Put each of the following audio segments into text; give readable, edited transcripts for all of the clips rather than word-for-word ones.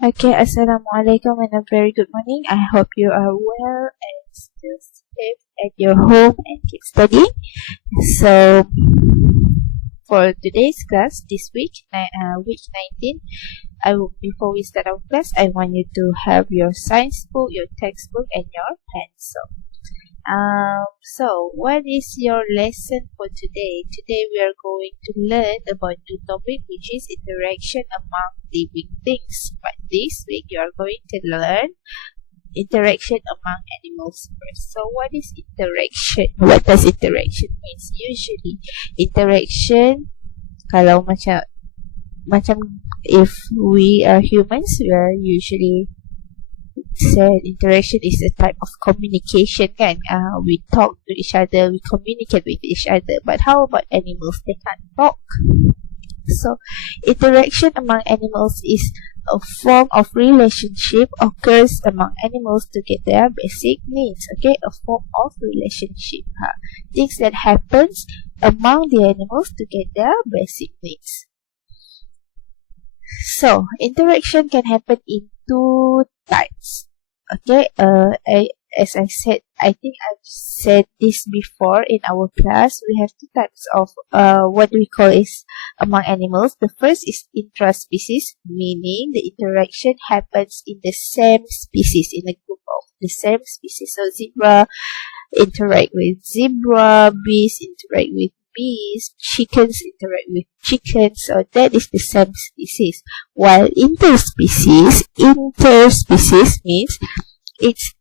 Okay, Assalamualaikum and a very good morning. I hope you are well and still safe at your home and keep studying. So, for today's class this week, week 19, before we start our class, I want you to have your science book, your textbook, and your pencil. So what is your lesson for today? Today we are going to learn about new topic, which is interaction among living things. But this week you are going to learn interaction among animals first. So what is interaction? What does interaction means? Usually interaction, kalau macam if we are humans, we are usually said interaction is a type of communication, kan? We talk to each other, we communicate with each other. But how about animals? They can't talk. So interaction among animals is a form of relationship occurs among animals to get their basic needs. Okay, a form of relationship. Things that happens among the animals to get their basic needs. So interaction can happen in two types. Okay, as I said, I think I've said this before in our class. We have two types of what we call is among animals. The first is intraspecies, meaning the interaction happens in the same species, in a group of the same species. So zebra interact with zebra, bees interact with bees, chickens interact with chickens. So that is the same species. While interspecies means it's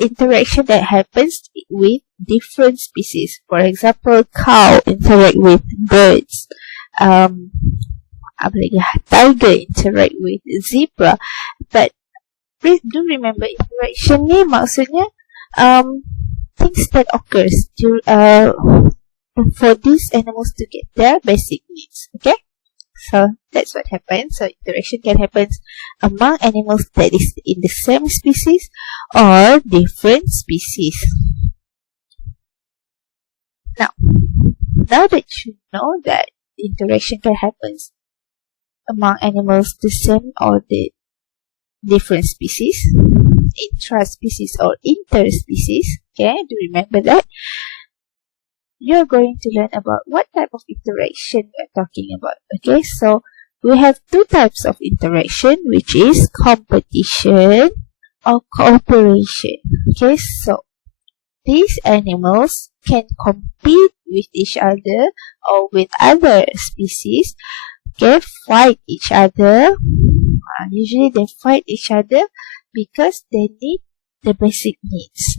interaction that happens with different species. For example, cow interact with birds. Tiger interact with zebra. But please do remember, interaction ni maksudnya things that occurs for these animals to get their basic needs. Okay, so that's what happens. So interaction can happen among animals that is in the same species or different species. Now that you know that interaction can happen among animals the same or the different species, intraspecies or interspecies, okay, do remember that. You're going to learn about what type of interaction we're talking about. Okay, so we have two types of interaction, which is competition or cooperation. Okay, so these animals can compete with each other or with other species. Okay, fight each other. Usually they fight each other because they need the basic needs.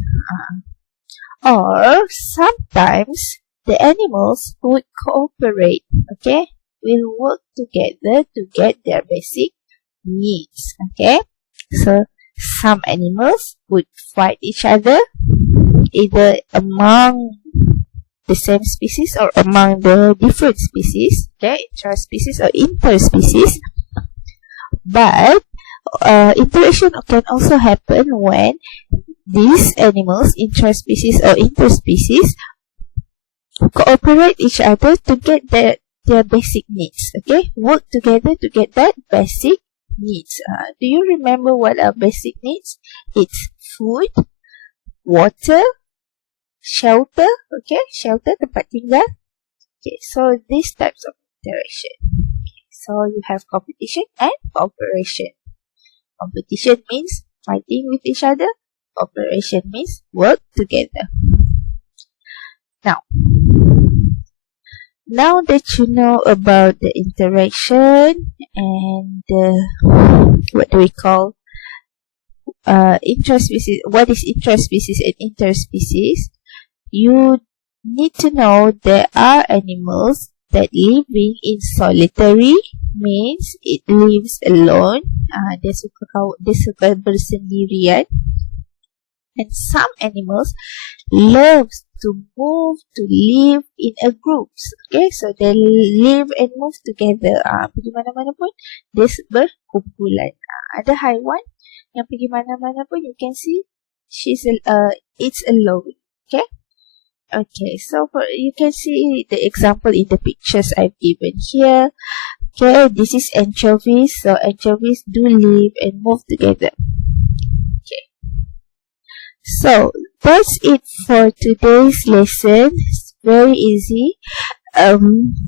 Or sometimes the animals would cooperate, okay, will work together to get their basic needs. Okay, so some animals would fight each other either among the same species or among the different species, okay, intraspecies or interspecies. But interaction can also happen when these animals, intraspecies or interspecies, cooperate each other to get their basic needs. Okay, work together to get that basic needs. Do you remember what are basic needs? It's food, water, shelter. Okay, shelter, tempat tinggal. Okay, so these types of interaction. Okay, so you have competition and cooperation. Competition means fighting with each other. Cooperation means work together. Now that you know about the interaction and what do we call intraspecies, what is intraspecies and interspecies, you need to know there are animals that living in solitary, means it lives alone. Dia suka bersendirian. And some animals love to move, to live in a groups. Okay, so they live and move together. Pergi mana-mana pun dia berkumpulan. Ada haiwan yang pergi mana-mana pun you can see it's alone. Okay. Okay, so you can see the example in the pictures I've given here. Okay, this is anchovies. So anchovies do live and move together. Okay. So that's it for today's lesson. It's very easy. And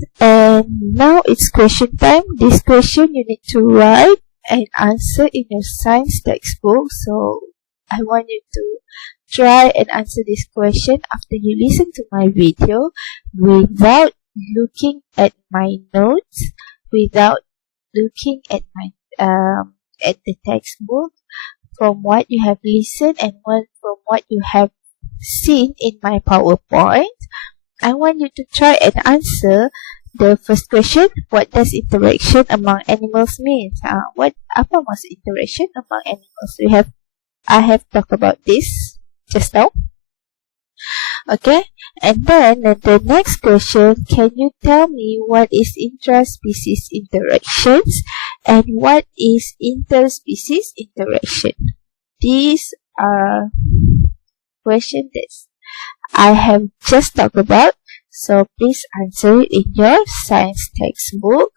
now it's question time. This question you need to write and answer in your science textbook. So I want you to try and answer this question after you listen to my video without looking at my notes, without looking at my at the textbook, from what you have listened and from what you have seen in my PowerPoint. I want you to try and answer the first question. What does interaction among animals mean? Apa maksud interaction among animals? I have talked about this just now. Okay, and then the next question, can you tell me what is intraspecies interactions and what is interspecies interaction? These are questions that I have just talked about, so please answer it in your science textbook.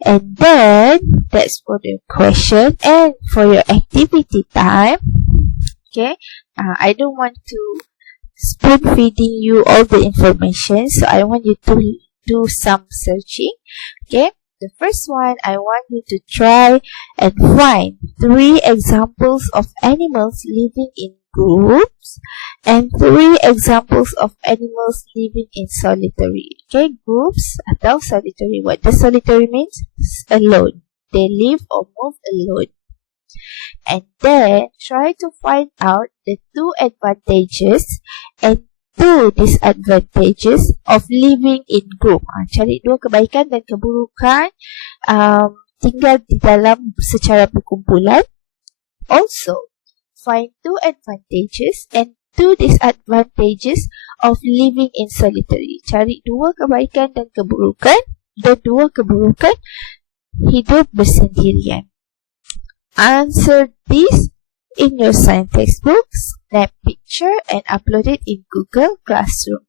And then that's for the question. And for your activity time, okay, I don't want to spoon feeding you all the information, so I want you to do some searching. Okay, the first one, I want you to try and find 3 examples of animals living in groups and 3 examples of animals living in solitary. Okay, groups atau solitary. What does solitary means? Alone. They live or move alone. And then try to find out the 2 advantages and 2 disadvantages of living in group. Cari 2 kebaikan dan keburukan tinggal di dalam secara berkumpulan. Also, find 2 advantages and 2 disadvantages of living in solitary. Cari 2 kebaikan dan keburukan dan 2 keburukan hidup bersendirian. Answer this in your science textbook, snap picture and upload it in Google Classroom.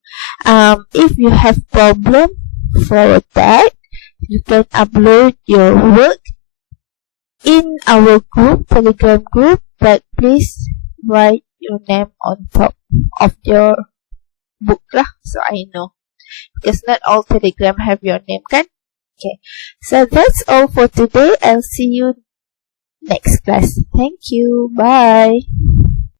If you have problem for that, you can upload your work in our group, Telegram group, but please write your name on top of your book lah, so I know, because not all Telegram have your name kan? Okay, so that's all for today. I'll see you next class. Thank you. Bye.